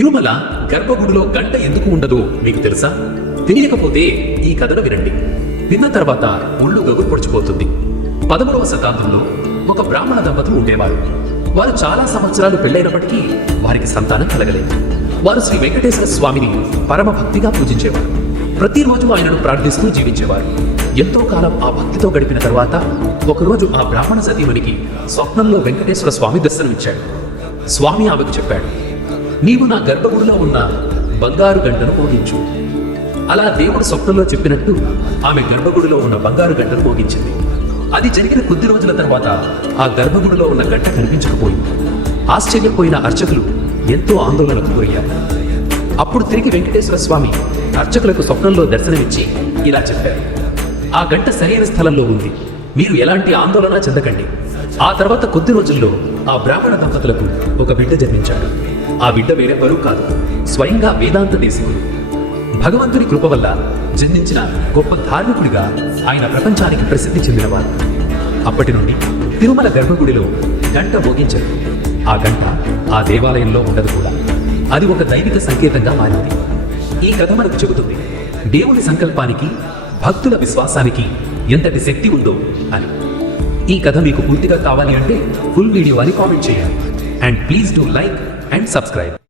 తిరుమల గర్భగుడిలో గంట ఎందుకు ఉండదో మీకు తెలుసా? తెలియకపోతే ఈ కథను వినండి. విన్న తర్వాత ఒళ్ళు గగురు పొడిచిపోతుంది. 13వ శతాబ్దంలో ఒక బ్రాహ్మణ దంపతులు ఉండేవారు. వారు చాలా సంవత్సరాలు పెళ్లైనప్పటికీ వారికి సంతానం కలగలేదు. వారు శ్రీ వెంకటేశ్వర స్వామిని పరమ భక్తిగా పూజించేవారు. ప్రతిరోజు ఆయనను ప్రార్థిస్తూ జీవించేవారు. ఎంతో కాలం ఆ భక్తితో గడిపిన తర్వాత ఒకరోజు ఆ బ్రాహ్మణ సతీమణికి స్వప్నంలో వెంకటేశ్వర స్వామి దర్శనమిచ్చాడు. స్వామి ఆమెకు చెప్పాడు, నీవు నా గర్భగుడిలో ఉన్న బంగారు గంటను మోగించు. అలా దేవుడు స్వప్నంలో చెప్పినట్టు ఆమె గర్భగుడిలో ఉన్న బంగారు గంటను మోగించింది. అది జరిగిన కొద్ది రోజుల తర్వాత ఆ గర్భగుడిలో ఉన్న గంట కనిపించకపోయింది. ఆశ్చర్యపోయిన అర్చకులు ఎంతో ఆందోళనకు గురయ్యారు. అప్పుడు తిరిగి వెంకటేశ్వర స్వామి అర్చకులకు స్వప్నంలో దర్శనమిచ్చి ఇలా చెప్పారు, ఆ గంట సరైన స్థలంలో ఉంది, మీరు ఎలాంటి ఆందోళన చెందకండి. ఆ తర్వాత కొద్ది రోజుల్లో ఆ బ్రాహ్మణ దంపతులకు ఒక బిడ్డ జన్మించాడు. ఆ బిడ్డ వేరెవ్వరూ కాదు, స్వయంగా వేదాంత దేశికుడు. భగవంతుని కృప వల్ల జన్మించిన గొప్ప ధార్మికుడిగా ఆయన ప్రపంచానికి ప్రసిద్ధి చెందినవారు. అప్పటి నుండి తిరుమల గర్భగుడిలో గంట మోగించరు. ఆ గంట ఆ దేవాలయంలో ఉండదు కూడా. అది ఒక దైవిక సంకేతంగా మారింది. ఈ కథ మనకు చెబుతుంది దేవుని సంకల్పానికి, భక్తుల విశ్వాసానికి ఎంతటి శక్తి ఉందో అని. ఈ కథ మీకు పూర్తిగా కావాలి అంటే ఫుల్ వీడియో అని కామెంట్ చేయండి. And please do like and subscribe.